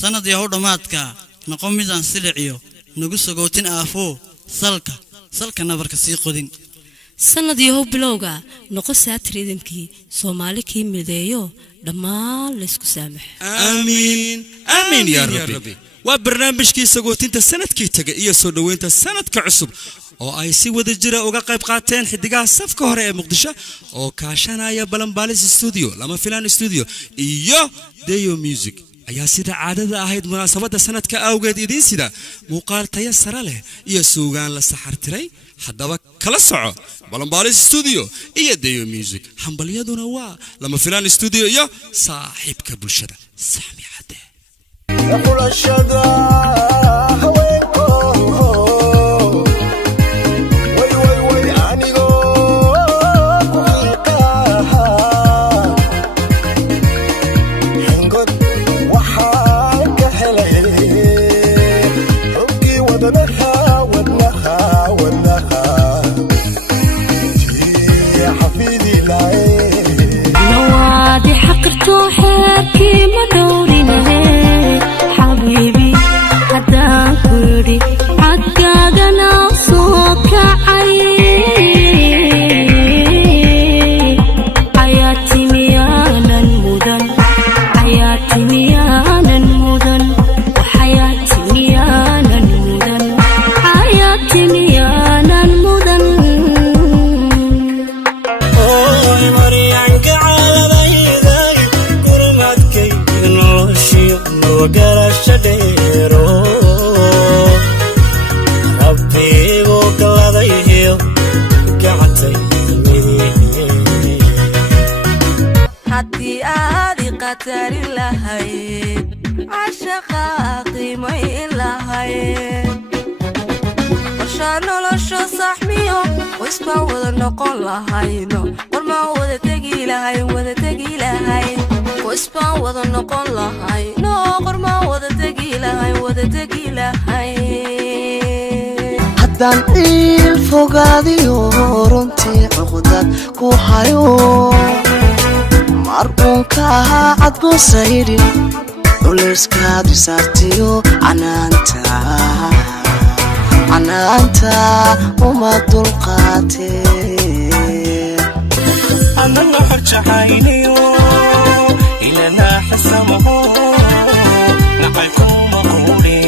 sanad yahow dhamaadka noqon midaan siliciyo nagu sagootin aafo salka nabarka sii qodin sanad yahow bilowga noqo saatridimkii Soomaali kii mideeyo dhammaan la isku saamax amiin ya rabbi waa barnaamijkii sagootinta sanadkii taga iyo soo dhaweynta sanadka cusub oo ay si wada jira uga qayb qaateen xidigaha safka hore ee Muqdisho oo kaashanaya Balanbaalis Studio lama filaan studio iyo Dayo Music ayaa sida caadada ahayd munaasabada sanadka awgeed idin sida muuqaal tayo sare leh iyo suugaan la saxartiray haddaba kala soco Balanbaalis Studio iyo Dayo Music hambaliyaduna waa lama filaan studio iyo saaxiibka bulshada Saxmi Cade haddaan ilfogaadiyo runtii cuqdad ku hayo marunka ahaa cadgosaydi ulayskaadu saartiyo canaanta uma dulqaatee anana harjahayniyo ilana xasamaho naqaykuma quudhe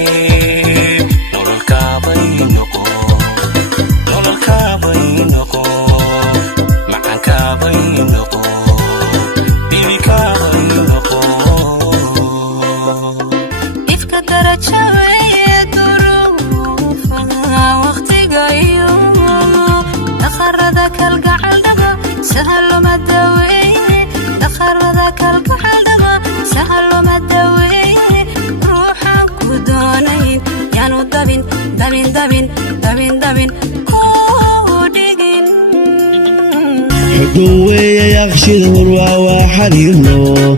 حدوي يغشي الهروة وحريرنو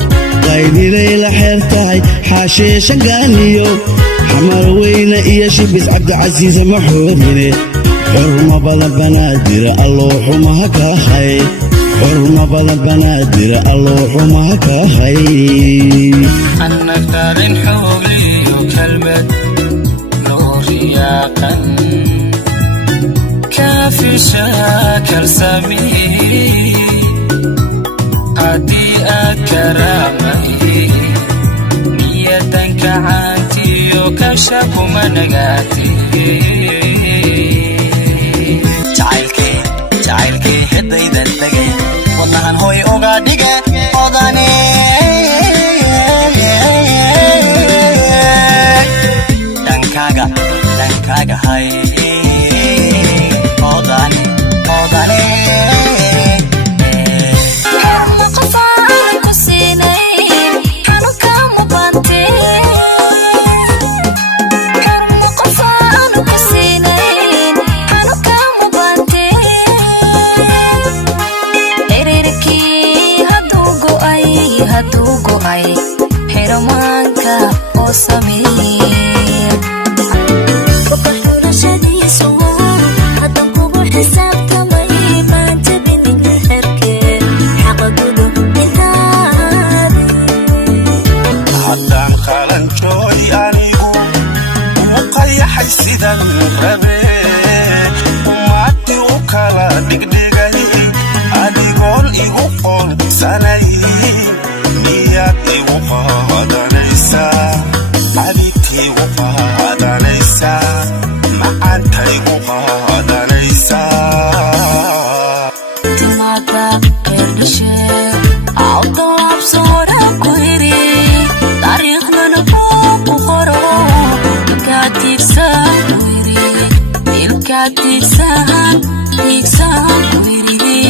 قايدي ليلة حيرتاي حاشيش قانيو حمر وين إيشبس عبد العزيز محوريني حرمة بلا بنادر اللوح ومهكا خي حرمة بلا بنادر اللوح ومهكا خي أنك دارين حولي وكلمة نورياقا كافي شاكر سمي عدي أكرامي نيتك عاتي وكشف منقاتي جعلكي هدي دلقي والله هوي أغاديك أغاني دنكاغا هاي عشوي أنيقو ومقاي حيسيدا ربي ومعدي وكالا دقدقاي أنيقول إيقو قول ساناي نيات إيقو قادانيسا عليكي وقادانيسا معانتا إيقو قادانيسا تماتا كردشي عوضو عبصورا كويري تاريخنا نبوك وقرو الكاتيكسان كويري الكاتيكسان تيكسان كويري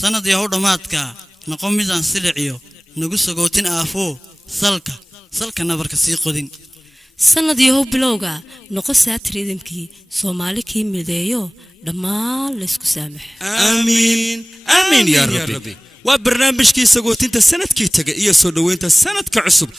sanad yahow dhamaadka noqon midaan siliciyo nagu sagootin aafoo salka nabarka sii qodin sanad yahow bilowga noqo saatridimkii Soomaali kii mideeyo dhammaan la isku saamax amiin amiin ya rabbi waa barnaamijkii sagootinta sanadkii taga iyo soo dhaweynta sanadka cusub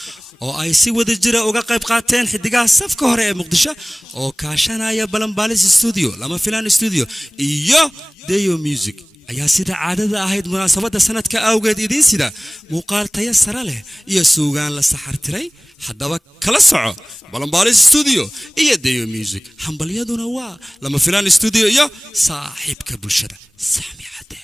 oo ay si wada jira uga qayb qaateen xidigaha safka hore ee Muqdisho oo kaashanaya Balanbaalis Studio lama filaan studio iyo Dayo Music ayaa sida caadada ahayd munaasabada sanadka awgeed idin sida muuqaal tayo sare leh iyo suugaan la saxartiray haddaba kala soco Balanbaalis Studio iyo Dayo Music hambaliyaduna waa lama filaan studio iyo saaxiibka bulshada Sami Cade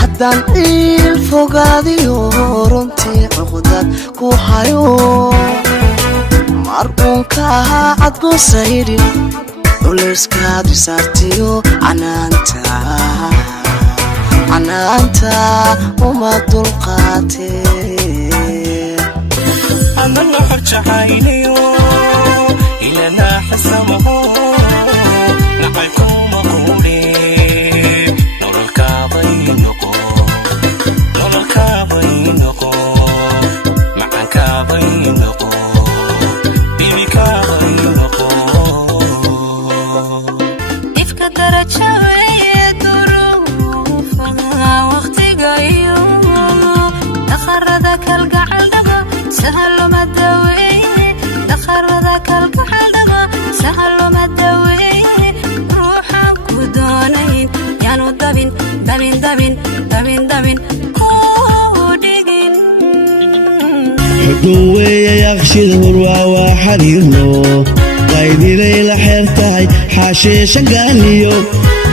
haddaan il fogaadiyo runtii cuqdad ku hayo marunka ahaa cadgosaydi ulayskaadu saartiyo canaanta uma dulqaatee أنا حرجعينيو إلى لا حسمه نقيكم أقوم درجة ظروف وقتك دخرتك القعل دما سهل ما تدوي دخرتك القعل دما سهل ما تدوي روحك ودونين يانو دبين دبين دبين دبين دبين كودين حدوي يغشي الهروة وحريرنو قايدي ليلة حيرتاي حاشي شنقانيو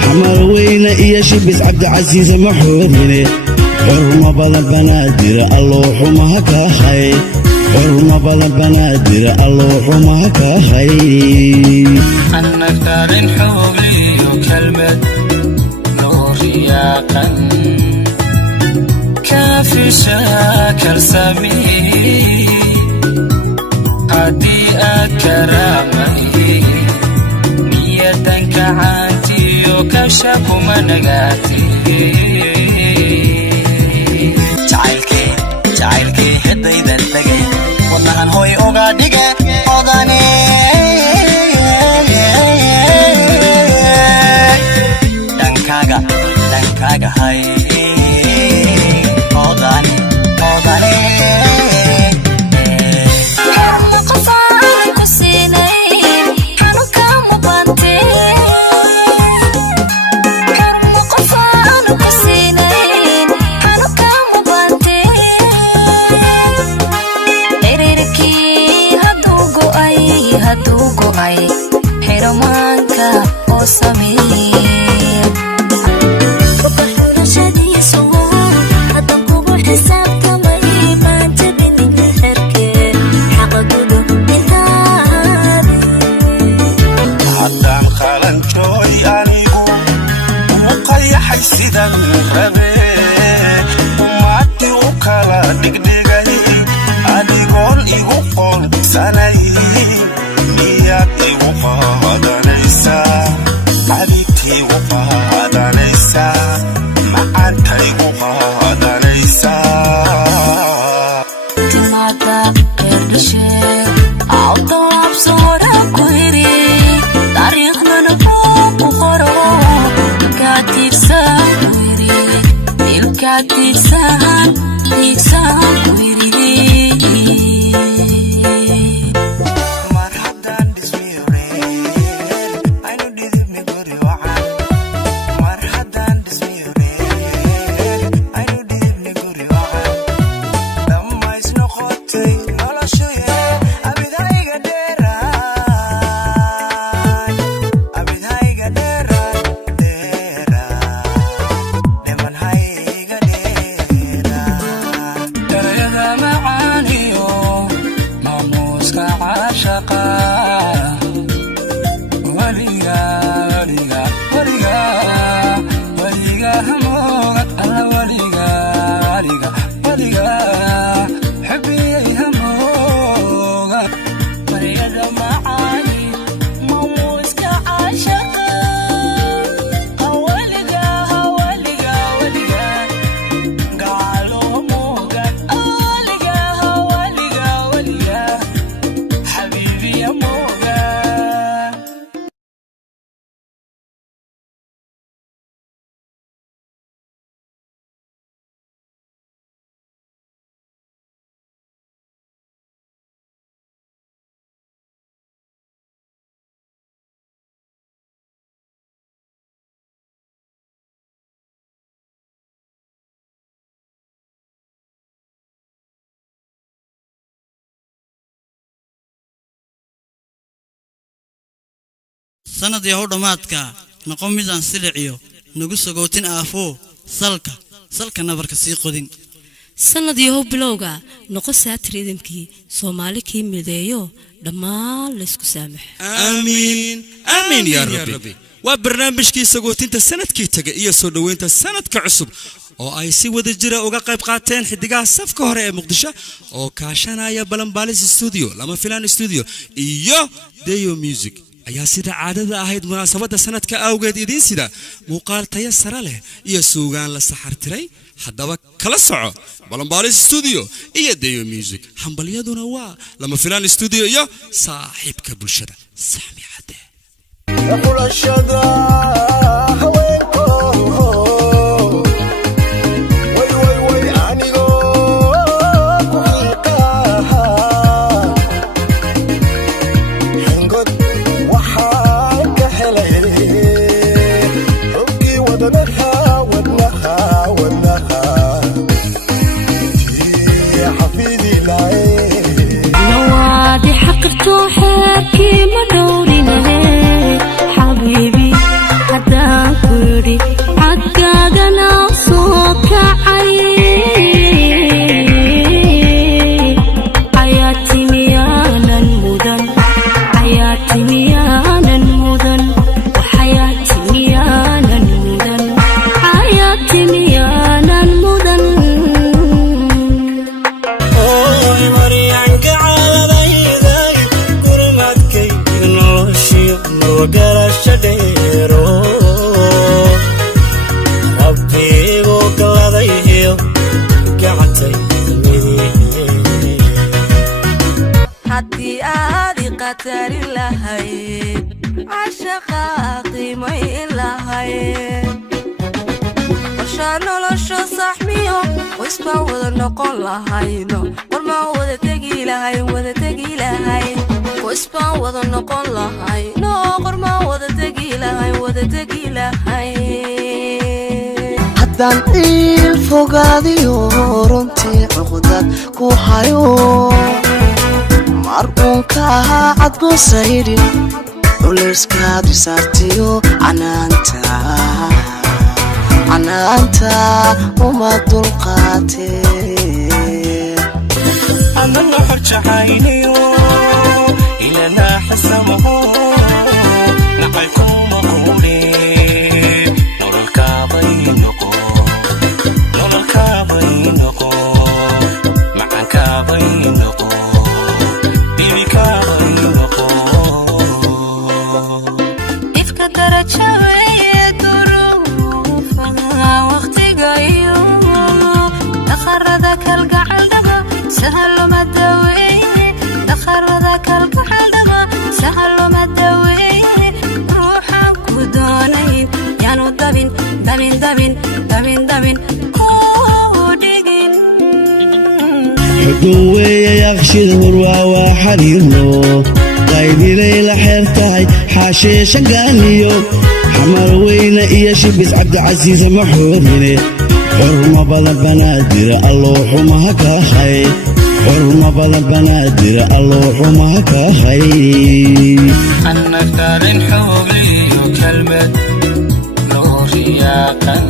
حمر وين إياشي بس عبد عزيز محوريني حرمة بلا بنادر اللوح ما هكاخي حرمة بلا بنادر اللوح ما هكاخي عنك دارين حبي وكلمة نوري يا قن كافي شاكر سمي هدي أكرامي نيتك عاتي وكشف منقاتي jacaylkii xiddaydan tagay wadnahan hooy uga dhiga odane dhankaaga hay odane حرمانك وسمير haddaan qalanjooy anigu muqayaxay sidan rabe umaadii u kala dhigdhigay adigoon igu qoonsanay miyaad igu qaadanaysaa xabibkii igu qaadanaysaa macaanta igu qaadanaysaa timada erdhashee awdalaab soora ku hiri taariikhdana ku qoro ilkaa tiirsan ku hiri ilkaa tiirsan ku hiri sanad yahow dhamaadka noqon midaan siliciyo nagu sagootin aafoo salka nabarka sii qodin sanad yahow bilowga noqo saatridimkii Soomaali kii mideeyo dhammaan la isku saamax amiin ya rabbi waa barnaamijkii sagootinta sanadkii tagay iyo soo dhaweynta sanadka cusub oo ay si wada jira uga qayb qaateen xidigaha safka hore ee Muqdisho oo kaashanaya Balanbaalis Studio lama filaan studio iyo Dayo Music ayaa sida caadada ahayd munaasabada sanadka awgeed idin sida muuqaal tayo sare leh iyo suugaan la saxartiray haddaba kala soco Balanbaalis Studio iyo Dayo Music hambaliyaduna waa lama filaan studio iyo saaxiibka bulshada Sami Cade xaggaagana soo kacay ayaa timiyaanan mudan ayaa timiyaanan mudan waxayaa timiyaanan mudan ayaa timiyaanan mudan haddii aad i qatari lahayd cashaqa qiimay lahayd washaa nolosho saxmiyo waisbaan wada noqon lahayno warmaan wada tegi lahayn waisbaan wada noqon lahayno qormaan wada tegi lahayn haddaan ciil fogaadiyo runtii cuqdad ku hayo marquunka ahaa cadgoosaydi culayskaadi saartiyo canaanta uma dulqaatee anana horjacayniyo ilanaa xisamaho naqaykuma quune nololkaabay noqo macankaabay noqo ifka darajaweeye duruufaha waqtigayo dhaqarada kalgacaldhaba sahaloma daweeye dhaqarada kalgacaldhaba sahaloma daweeye ruuxaan ku doonayn yaanu dabin kuu dhigin xudun weeye yaqshida hurwaa waa xariirno qaydinay la xeer tahay xaasheesha gaaliyo xamar weyne iyo shibis cabdicasiise maxoodine xurma badan banaadira alloo xumaha ka hay xurma badan banaadira alloo xumaha ka hay annagtarin xoogliyo kelmed nooriyaqan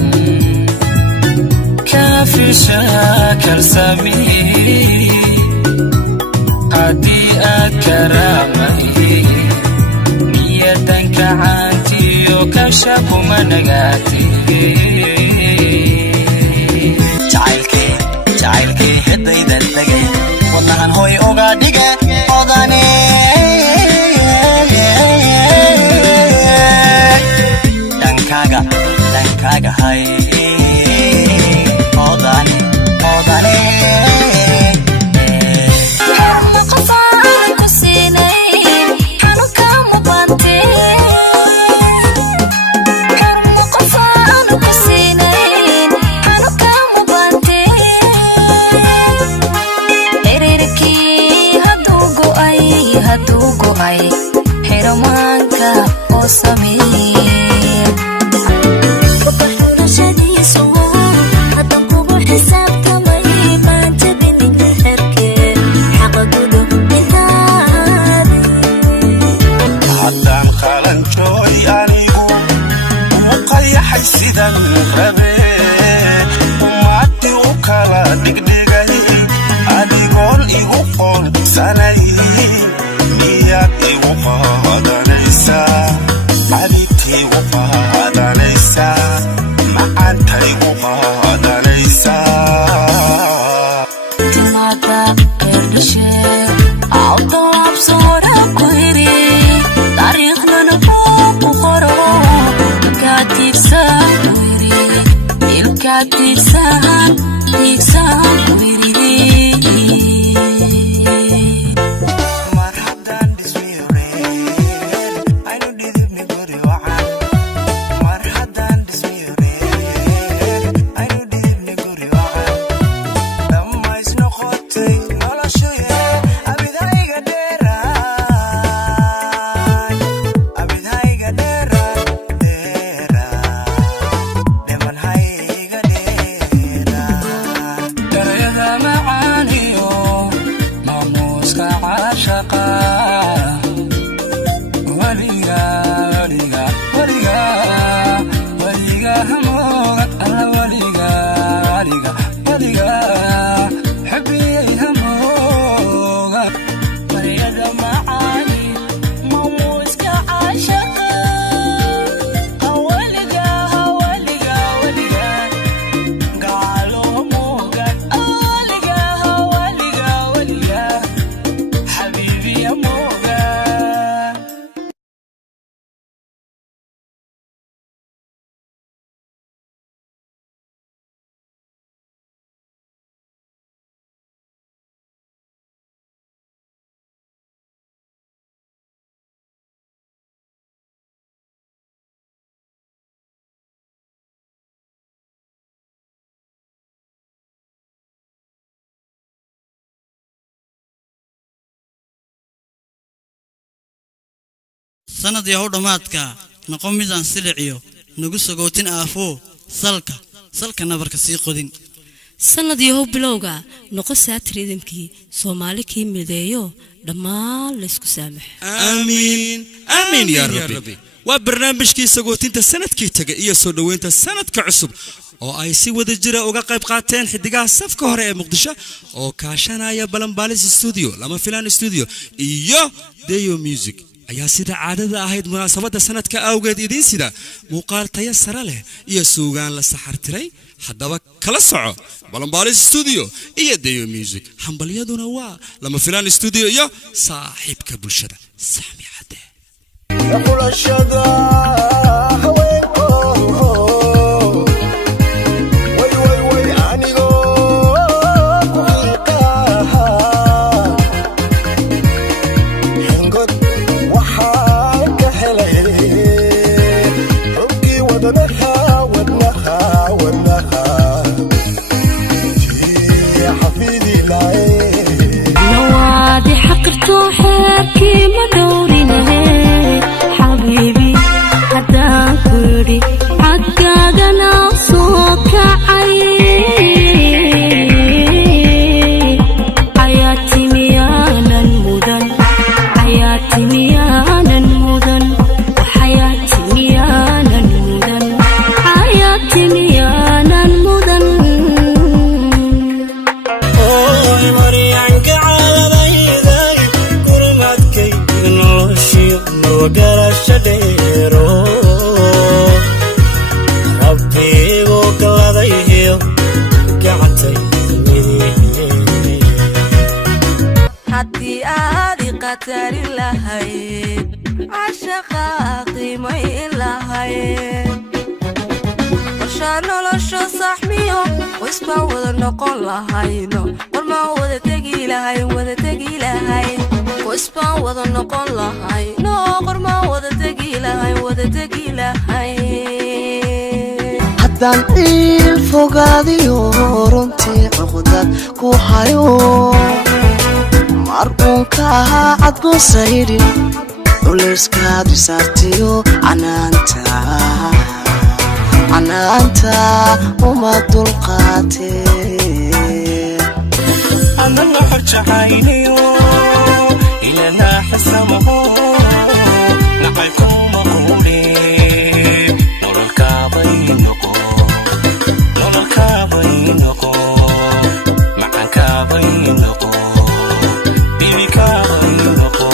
kaafishaa kalsamii haddii aad karaamay niyadanka caantiyo kasha kuma nagaatee jacaylkii hedaydan tagay wadnahan hoy oga dhiga odane dhankaaga hay odane xirmaanka oo sameeye haddaan qalanjooy anigu muqayaxay sidan rabe umaaddi u kala dhigdhigay adigoon igu qoonsanay miyaad igu qaadanaysaa xabibtii igu qaadanaysaa macanta igu qaadanaysaa timaada qeerdhashee awdalaabsoora ku hiri taariikhdana oo ku qoro ilkaa tiirsan ku hiri sanad yahow dhammaadka noqon midaan siliciyo nagu sagootin aafoo salka nabarka sii qodin sanad yahow bilowga noqo saatridimkii soomaali kii mideeyo dhammaan laysku saamax aamiin yaa rabbi waa barnaamijkii sagootinta sanadkii taga iyo soo dhoweynta sanadka cusub oo ay si wada jira uga qayb qaateen xidigaha safka hore ee muqdisho oo kaashanaya balanbaalis studio lama filaan studio iyo Dayo Music ayaa sida caadada ahayd munaasabada sanadka awgeed idin sida muuqaal tayo sare leh iyo suugaan la saxartiray haddaba kala soco balanbaalis studio iyo Dayo Music hambalyaduna waa lama filaan studio iyo saaxiibka bulshada Saami Cade haddaan il fogaadiyo runtii cuqdad ku hayo mar uunka ahaa cadgoosaydi culayskaadi saartiyo canaanta uma dulqaatee anana xorjacayniyo ilanaa xisamaho naqaykuma quune nololkaabay noqo macankaabay noqo bibikaabay noqo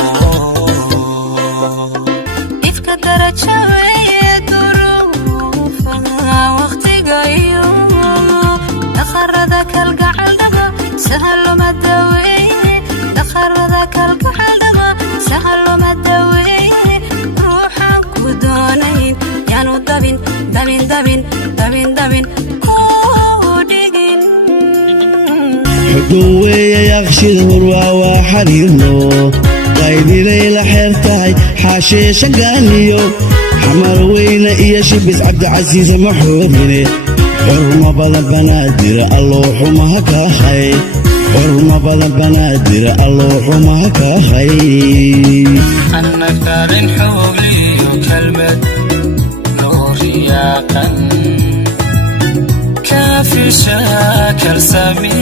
ifka darajaweeye duruufaha waqtigayo dakharada kalgacaldhaba sahaloma daweeye dakharada kalgacaldhaba sahaloma daweeye ruuxaan ku doonayn yaanu dabin xudun weeye yaqshida hurwaa waa xariirno qaydinay la xeer tahay xaashee shangaaniyo xamar weyne iyo shibis cabdicasiise maxoorine xurma badan banaadira allooxumaha ka hay xurma badan banaadira allooxumaha ka hay annagtarin xoogliyo kelmad nooriyaqan kaafishaa kalsamii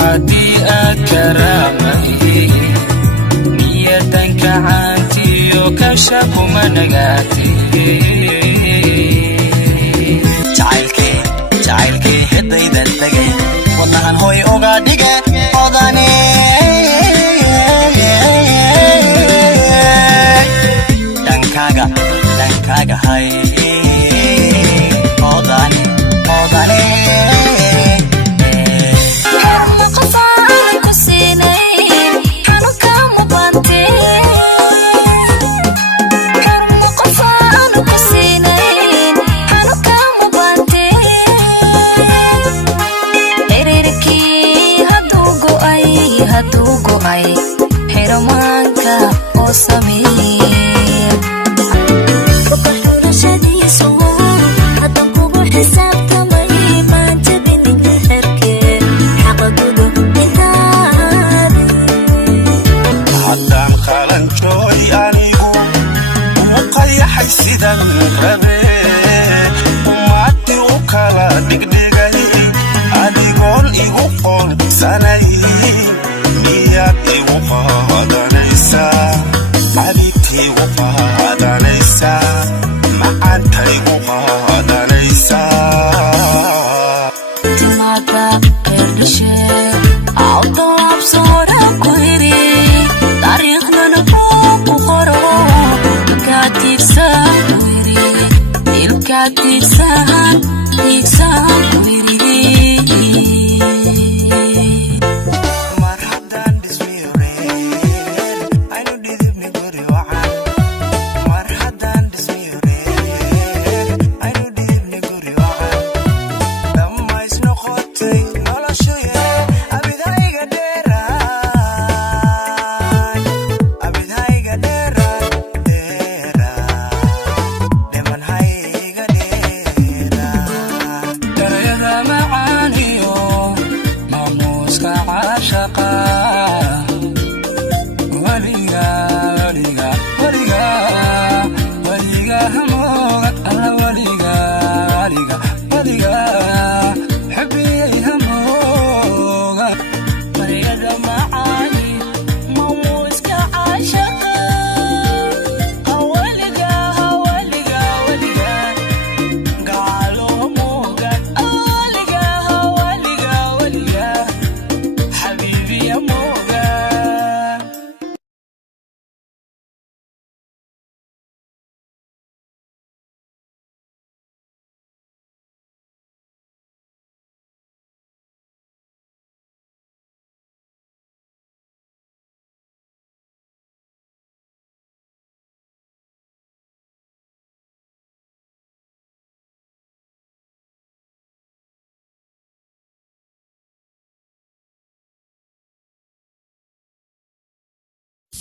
haddii aad karaamay niyadanka caantiyo kasha kuma nagaatee jacaylkii hedaydan tagay wadnahan hoy uga dhiga odane dhankaaga hay odane Come on, rabe umati u kala digdigay adigoon igu qoonsanay niyad igu qaadanaysa abiti igu qaadanaysa macanta igu qaadanaysa timada qeerdashe awdalab soora ku hiri taariikhdana ku qoro kaatiibsan ku hiri ilkaatiibsan tiibsan ku hiri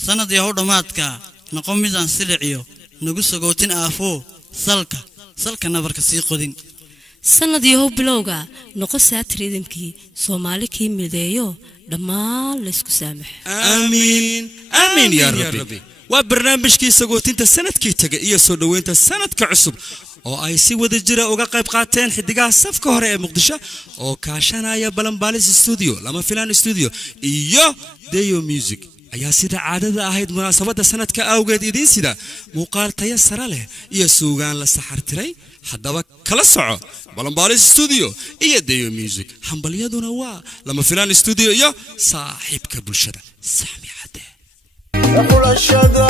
sanad yahow dhamaadka noqon midaan siliciyo nagu sagootin aafoo salka nabarka sii qodin sanad yahow bilowga noqo saatridimkii Soomaali kii mideeyo dhammaan la isku saamax amiin ya rabbi waa barnaamijkii sagootinta sanadkii taga iyo soo dhaweynta sanadka cusub oo ay si wada jira uga qayb qaateen xidigaha safka hore ee Muqdisho oo kaashanaya Balanbaalis Studio lama filaan studio iyo Dayo Music ayaa sida caadada ahayd munaasabada sanadka awgeed idin sida muuqaal tayo sare leh iyo suugaan la saxartiray haddaba kala soco Balanbaalis Studio iyo Dayo Music hambaliyaduna waa lama filaan studio iyo saaxiibka bulshada Saami Cade xulashada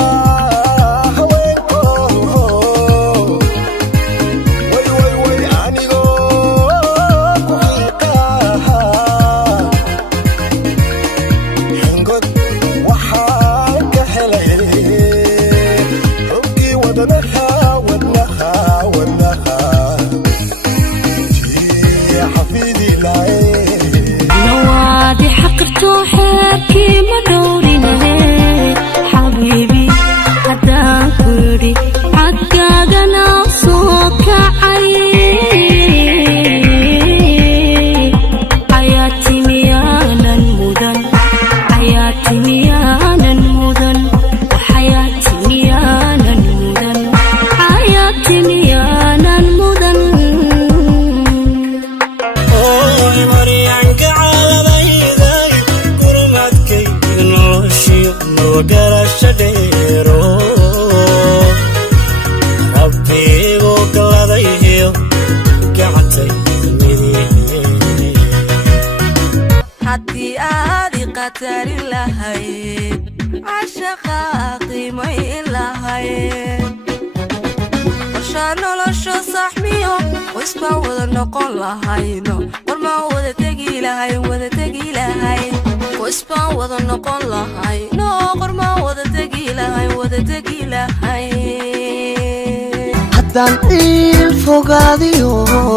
haddaan il fogaadiyo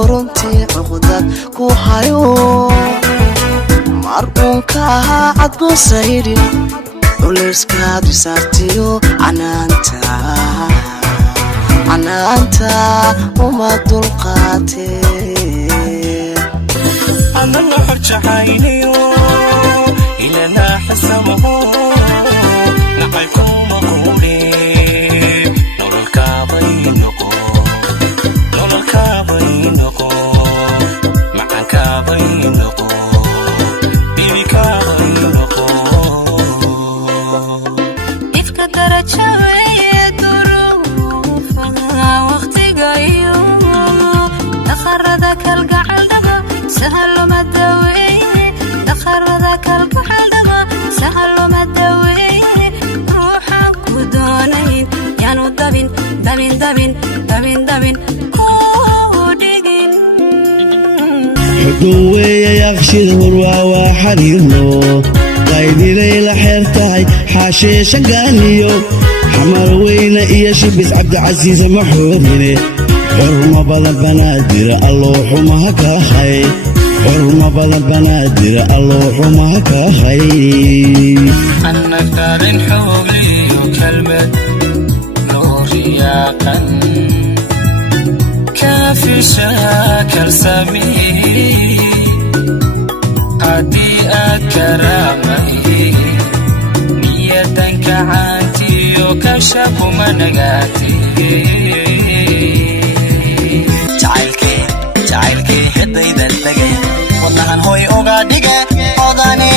runtii cuqdad ku hayo marunka cadgo sayri ulayskaadi saartiyo canaanta uma dulqaatee anana xorjacayniyo ilana xasamaho naqay kuma quudhe nololkaaday noqo sahalo madaweyn ruuxa ku doonayn yaanu dabin dabin dabin dabin dabin ku dhigin xuduweeya yaqshid hurwaa xariirno qaydilay la xeertahay xaasheesha gaaniyo xamar weyne iyo shibis cabdicasiis maxoodine xurma badan banaadir alloo xumaha ka hay xurma badan banaadir alloo xumaha ka hay annagtaarin xoogliyo kelmad nuuriyaqan kaafisha kalsami haddii aad karaamay niyadanka caantiyo kasha kuma nagaati jacaylkii hedaydan tagay wadnahan hoy uga dhiga odane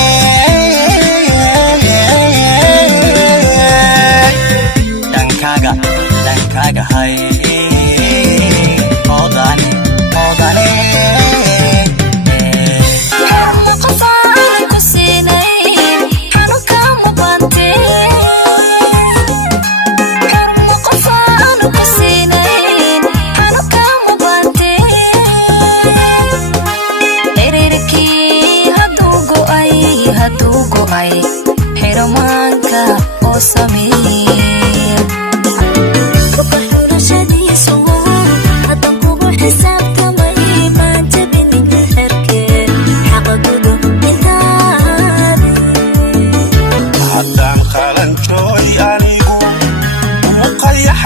dhankaaga hay odane odane Heromanka o samir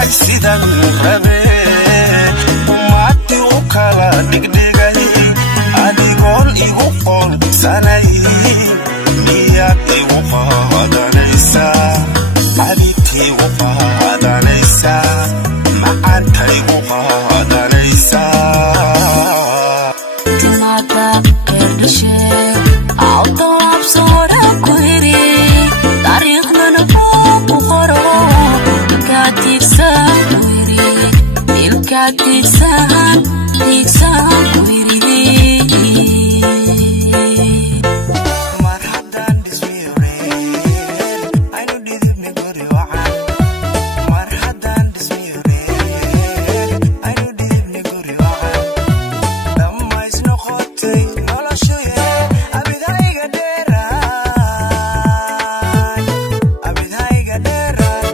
sidan rabe umaati u kala dhigdhigay adigoon igu qoonsanay niyaad igu qaadanaysaa xabibkii igu qaadanaysaa macaanta igu qaadanaysaa tinada erdhashe awdalaabsoora ku hiri taariikhdana ku qoro Ilkaatiigsaan ku hiri marhadan dismiireen aynu dhidibni guri wacan marhadan dismiireen aynu dhidibni guri wacan dhammays noqotay noloshuye abidayga dheeraan abidayga dheeraan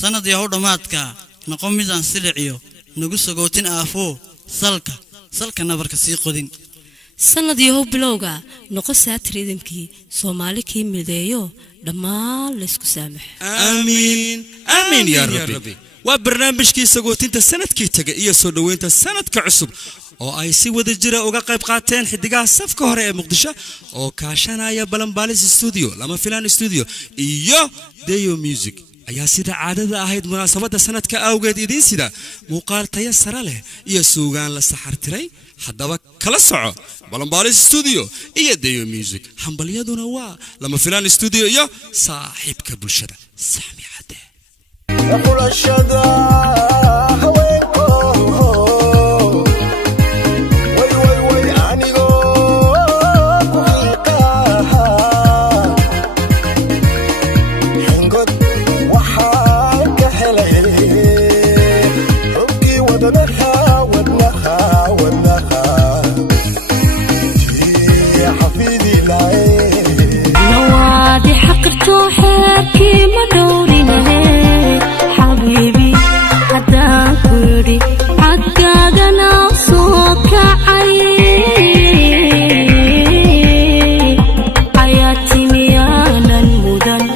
sanad yahow dhamaadka noqon midaan siliciyo nagu sagootin aafoo salka nabarka sii qodin sanad yahow bilowga noqo saatridimkii Soomaali kii mideeyo dhammaan la isku saamax amiin amiin ya rabbi waa barnaamijkii sagootinta sanadkii taga iyo soo dhaweynta sanadka cusub oo ay si wada jira uga qayb qaateen xidigaha safka hore ee Muqdisho oo kaashanaya Balanbaalis Studio lama filaan studio iyo Dayo Music ayaa sida caadada ahayd munaasabada sanadka awgeed idin sida muuqaal tayo sare leh iyo suugaan la saxartiray haddaba kala soco Balanbaalis Studio iyo Dayo Music hambalyaduna waa lama filaan studio iyo saaxiibka bulshada Saami Cade xulashada نوادي حقرتو حكي مدورنا حبيبي حدا كوري حقاقنا صوك حياتي ميانا المدن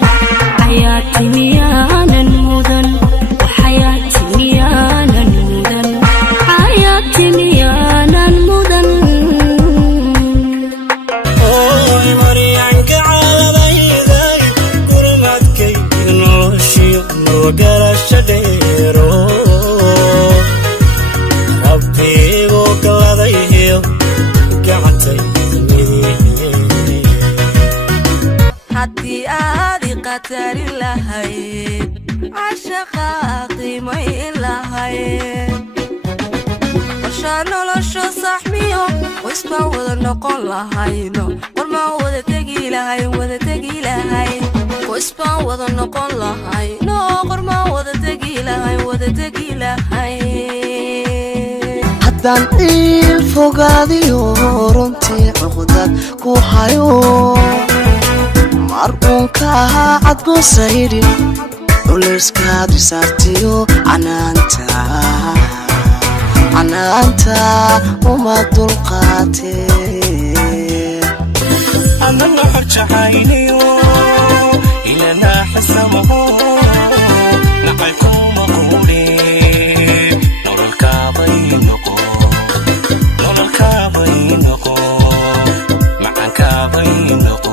حياتي ميانا المدن وحياتي ميانا المدن حياتي ميانا المدن haddii aad i qatari lahayd cashaqa qiimayn lahayd qorshaa nolosho saxmiyo qoys baan wada noqon lahayno qormaan wada tegi lahayn qoys baan wada noqon lahayno qormaan wada tegi lahayn haddaan il fogaadiyo runtii cuqdad ku hayo marquunka ahaa cadgoosaydi culayskaadu saartiyo canaanta uma dulqaateen anana xorjahayniyo ilana xisamaho naqaykuma quudhe nololkaabay noqo macankaabay noqo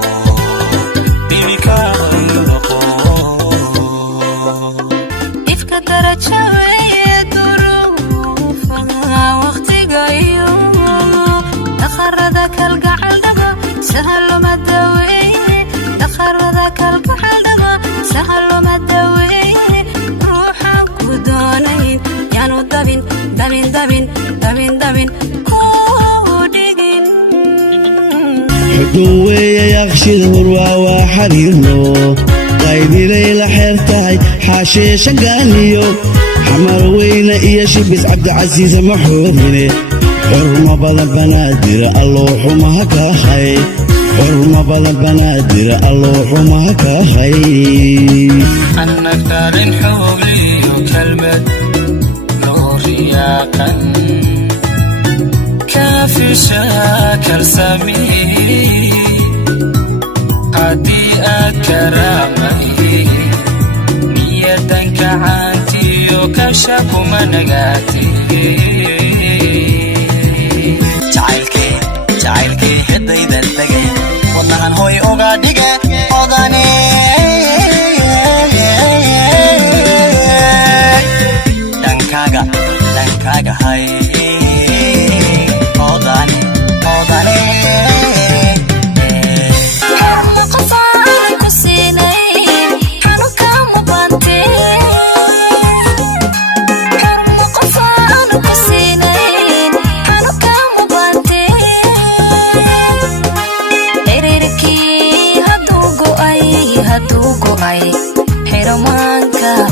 حدوية يغشد هروا وحريرنو قايدي ليلة حيرتاي حاشيش قانيو حمر وين إيشبس عبد العزيز محورني حرمة بلا بنادر اللوح مهكا خي حرمة بلا بنادر اللوح مهكا خي أنك دارين حولي وكلمة نورياقا كافي شاكر سمي هدي أكرامي نية كعانتي وكشف منقاتي jacaylkii hidayda tagay wadnahan hooy uga dhiga odane dhankaaga hay odane حرمانك